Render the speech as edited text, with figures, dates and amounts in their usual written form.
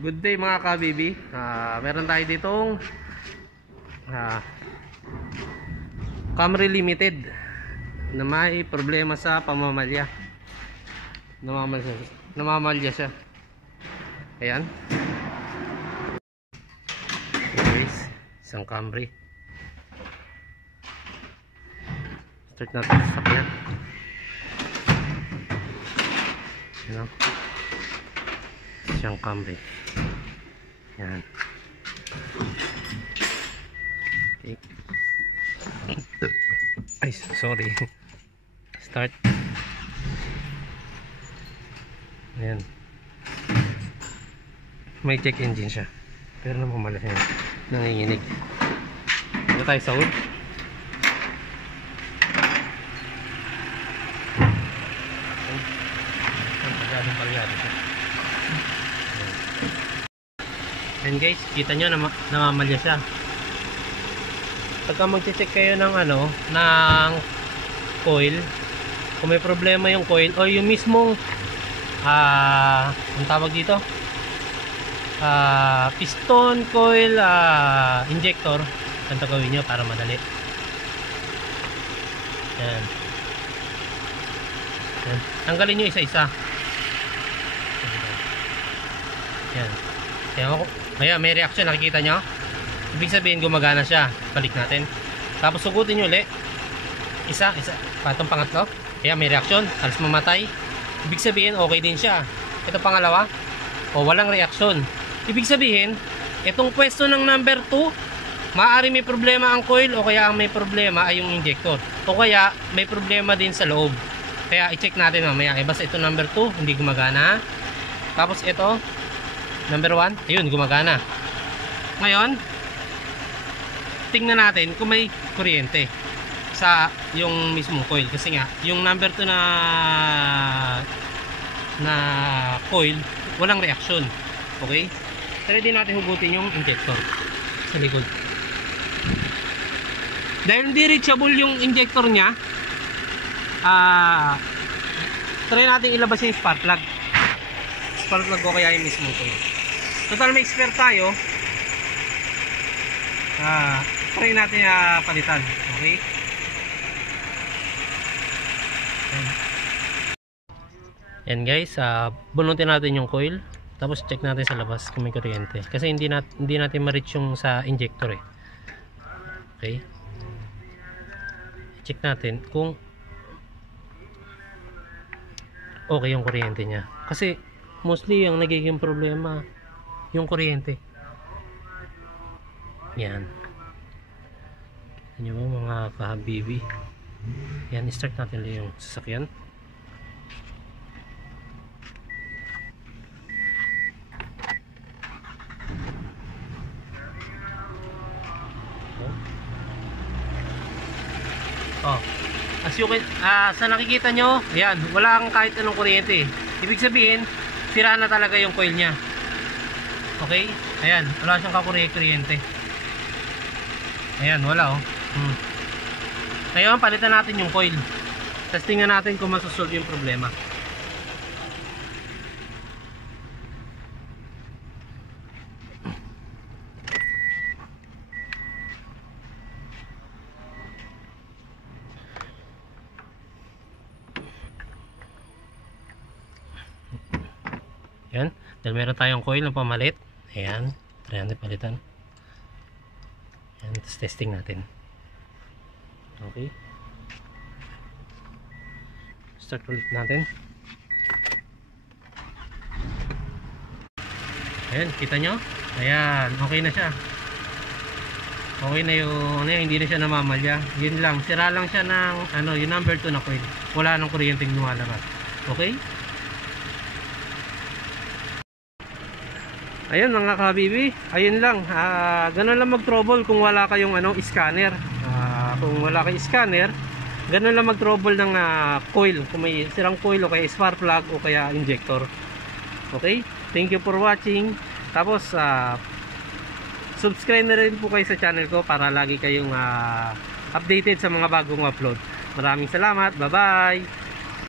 Good day mga kabibi. Meron tayo ditong Camry Limited na may problema sa pamamalya. Namamalya siya. Ayan. Anyways, isang Camry. Start natin sa sakyan. Ayan. Isang Camry. Yan. Okay. Ay, sorry. Start. Ayan. May check engine siya. Pero namamalas yan. Nanginginig. Dito tayo sa hood. Palyado siya. And guys, kita nyo namamalya siya. Pagka mag-check kayo ng ng coil, kung may problema yung coil o yung mismong ang tawag dito, piston, coil, injector, ganito gawin nyo para madali. Yan. Yan. Tanggalin nyo isa-isa. Yan. Kaya may reaction, nakikita nyo? Ibig sabihin gumagana siya. Balik natin. Tapos sugutin nyo ulit. Isa. Patong pangatlo. Kaya may reaction. Halos mamatay. Ibig sabihin okay din siya. Ito pangalawa. O walang reaction. Ibig sabihin, itong pwesto ng number 2, maaari may problema ang coil o kaya may problema ay yung injector. O kaya may problema din sa loob. Kaya i-check natin mamaya. Basta ito number 2, hindi gumagana. Tapos ito number 1, ayun, gumagana. Ngayon, tingnan natin kung may kuryente sa yung mismong coil. Kasi nga, yung number 2 na coil, walang reaction. Okay? Try din natin hugutin yung injector sa likod. Dahil hindi reachable yung injector niya, try natin ilabas yung spark plug. Spark plug ko kaya yung mismong coil. Total may spare tayo. Try natin palitan. Okay? Yan guys, bunutin natin yung coil. Tapos check natin sa labas kung may kuryente. Kasi hindi natin ma-reach yung sa injector eh. Okay? Check natin kung okay yung kuryente niya. Kasi mostly yung nagiging problema yung kuryente. Yan. Ano mo mga kahabibi? Yan, start natin yung sasakyan. As you can, sa nakikita nyo, yan, wala kang kahit anong kuryente. Ibig sabihin, sira na talaga yung coil nya. Okay? Ayan, wala siyang kuryente. Ayan, wala oh. Ngayon, palitan natin yung coil. Tapos tingnan natin kung masosolve yung problema. Ayan, dahil meron tayong coil na pamalit. Ayan, try natin palitan. Ayan, tapos testing natin. Okay. Start ulit natin. Ayan, kita nyo? Ayan, okay na siya. Okay na yung, hindi na siya namamalya. Yun lang, sira lang siya ng, yung number 2 na coil. Wala nang kuryenteng lumalabas. Okay? Ayun mga kahabibi, ayun lang. Ganun lang mag-trouble kung wala kayong scanner. Kung wala kayong scanner, ganun lang mag-trouble ng coil. Kung may sirang coil o kaya spark plug o kaya injector. Okay? Thank you for watching. Tapos subscribe na rin po kayo sa channel ko para lagi kayong updated sa mga bagong upload. Maraming salamat. Bye-bye.